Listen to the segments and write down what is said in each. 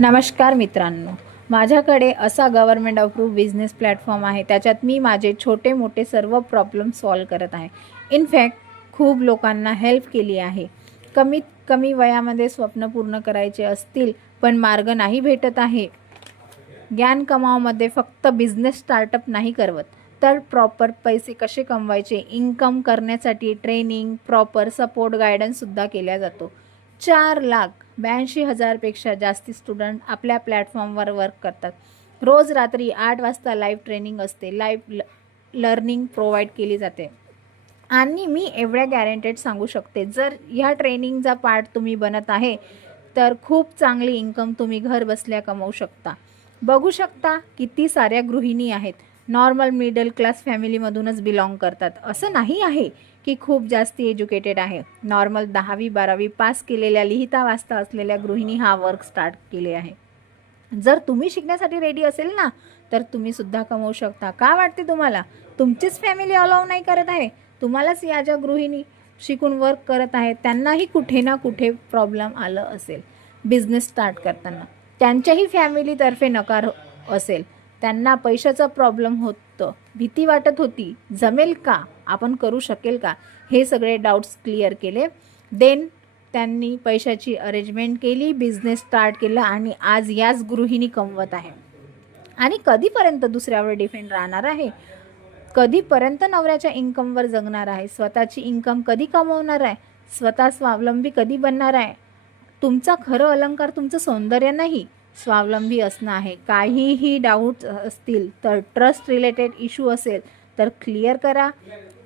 नमस्कार मित्रांनो, माझ्याकडे असा गव्हर्नमेंट अप्रूव्ह बिझनेस प्लॅटफॉर्म आहे. त्याच्यात मी माझे छोटे मोठे सर्व प्रॉब्लेम सॉल्व करत आहे. इनफॅक्ट खूप लोकांना हेल्प केली आहे. कमीत कमी वयामध्ये स्वप्न पूर्ण करायचे असतील पण मार्ग नाही भेटत आहे. ज्ञान कमावमध्ये फक्त बिझनेस स्टार्टअप नाही करवत, तर प्रॉपर पैसे कसे कमवायचे, इन्कम करण्यासाठी ट्रेनिंग, प्रॉपर सपोर्ट, गायडन्ससुद्धा केला जातो. 4,82,000पेक्षा जास्ती स्टुडंट आपल्या प्लॅटफॉर्मवर वर्क करतात. रोज रात्री 8 वाजता लाईव्ह ट्रेनिंग असते. लाईव्ह लर्निंग प्रोव्हाइड केली जाते. आणि मी एवढ्या गॅरंटेड सांगू शकते, जर ह्या ट्रेनिंगचा पार्ट तुम्ही बनत आहे तर खूप चांगली इन्कम तुम्ही घर बसल्या कमवू शकता. बघू शकता किती साऱ्या गृहिणी आहेत. नॉर्मल मिडल क्लास फॅमिलीमधूनच बिलॉंग करतात. असं नाही आहे की खूप जास्ती एज्युकेटेड आहे. नॉर्मल 10वी-12वी पास केलेल्या, लिहिता वाचता असलेल्या गृहिणी हा वर्क स्टार्ट केले आहे. जर तुम्ही शिकण्यासाठी रेडी असेल ना, तर तुम्ही सुद्धा कमवू शकता. का वाटते तुम्हाला? तुमचीच फॅमिली अलाउ नाही करत आहे? तुम्हालाच या ज्या गृहिणी शिकून वर्क करत आहेत त्यांनाही कुठे ना कुठे प्रॉब्लेम आलं असेल बिझनेस स्टार्ट करताना. त्यांच्याही फॅमिलीतर्फे नकार असेल. त्यांना पैशाचा प्रॉब्लेम होतं, भीती वाटत होती, जमेल का, आपण करू शकेल का, हे सगळे डाऊट्स क्लिअर केले. देन त्यांनी पैशाची अरेंजमेंट केली, बिझनेस स्टार्ट केला आणि आज याच गृहिणी कमवत आहे. आणि कधीपर्यंत दुसऱ्यावर डिपेंड राहणार आहे? कधीपर्यंत नवऱ्याच्या इन्कमवर जगणार आहे? स्वतःची इन्कम कधी कमवणार आहे? स्वतः स्वावलंबी कधी बनणार आहे? तुमचा खरं अलंकार तुमचं सौंदर्य नाही, स्वावलंबी असणं आहे. काहीही डाऊट्स असतील तर, ट्रस्ट रिलेटेड इश्यू असेल तर क्लिअर करा.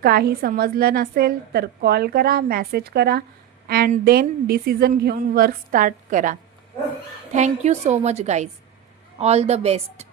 काही समजलं नसेल तर कॉल करा, मेसेज करा अँड देन डिसिजन घेऊन वर्क स्टार्ट करा. Thank you so much guys. All the best.